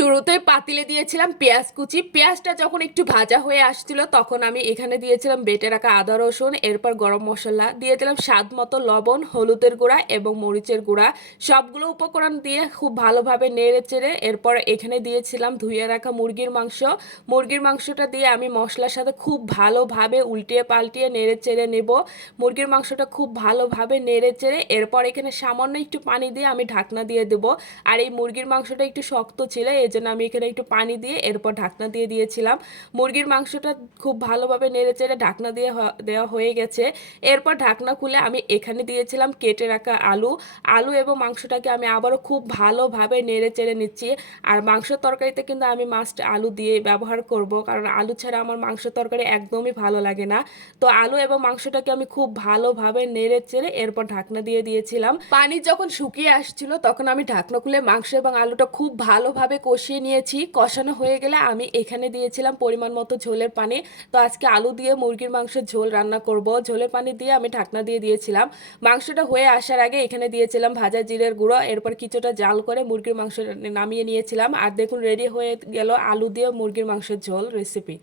শুরুতে পাতিলে দিয়েছিলাম পেঁয়াজ কুচি। পেঁয়াজটা যখন একটু ভাজা হয়ে আসছিল তখন আমি এখানে দিয়েছিলাম বেটে রাখা আদা রসুন, এরপর গরম মশলা দিয়ে দিলাম, স্বাদ মতো লবণ, হলুদের গুঁড়া এবং মরিচের গুঁড়া। সবগুলো উপকরণ দিয়ে খুব ভালোভাবে নেড়ে চেড়ে এরপর এখানে দিয়েছিলাম ধুয়ে রাখা মুরগির মাংস। মুরগির মাংসটা দিয়ে আমি মশলার সাথে খুব ভালোভাবে উল্টিয়ে পাল্টিয়ে নেড়ে চেড়ে নেব। মুরগির মাংসটা খুব ভালোভাবে নেড়ে চেড়ে এরপর এখানে সামান্য একটু পানি দিয়ে আমি ঢাকনা দিয়ে দেবো। আর এই মুরগির মাংসটা একটু শক্ত ছিল, এই জন্য আমি এখানে একটু পানি দিয়ে এরপর ঢাকনা দিয়ে দিয়েছিলাম। মুরগির মাংসটা খুব ভালোভাবে নেড়ে চেড়ে ঢাকনা দিয়ে দেওয়া হয়ে গেছে। এরপর ঢাকনা খুলে আমি এখানে দিয়েছিলাম কেটে রাখা আলু। আলু এবং মাংসটাকে আমি আবারও খুব ভালোভাবে নেড়ে চেড়ে নিচ্ছি। আর মাংস তরকারিতে কিন্তু আমি মাস্ট আলু দিয়ে ব্যবহার করব, কারণ আলু ছাড়া আমার মাংস তরকারি একদমই ভালো লাগে না। তো আলু এবং মাংসটাকে আমি খুব ভালোভাবে নেড়ে চেড়ে এরপর ঢাকনা দিয়ে দিয়েছিলাম। পানি যখন শুকিয়ে আসছিল তখন আমি ঢাকনা খুলে মাংস এবং আলুটা খুব ভালোভাবে কষিয়ে নিয়েছি। কষানো হয়ে গেলে আমি এখানে দিয়েছিলাম পরিমাণ মতো ঝোলের পানি। তো আজকে আলু দিয়ে মুরগির মাংসের ঝোল রান্না করব। ঝোলের পানি দিয়ে আমি ঢাকনা দিয়ে দিয়েছিলাম। মাংসটা হয়ে আসার আগে এখানে দিয়েছিলাম ভাজা জিরের গুঁড়ো, এরপর কিছুটা জাল করে মুরগির মাংস নামিয়ে নিয়েছিলাম। আর দেখুন রেডি হয়ে গেল আলু দিয়ে মুরগির মাংসের ঝোল রেসিপি।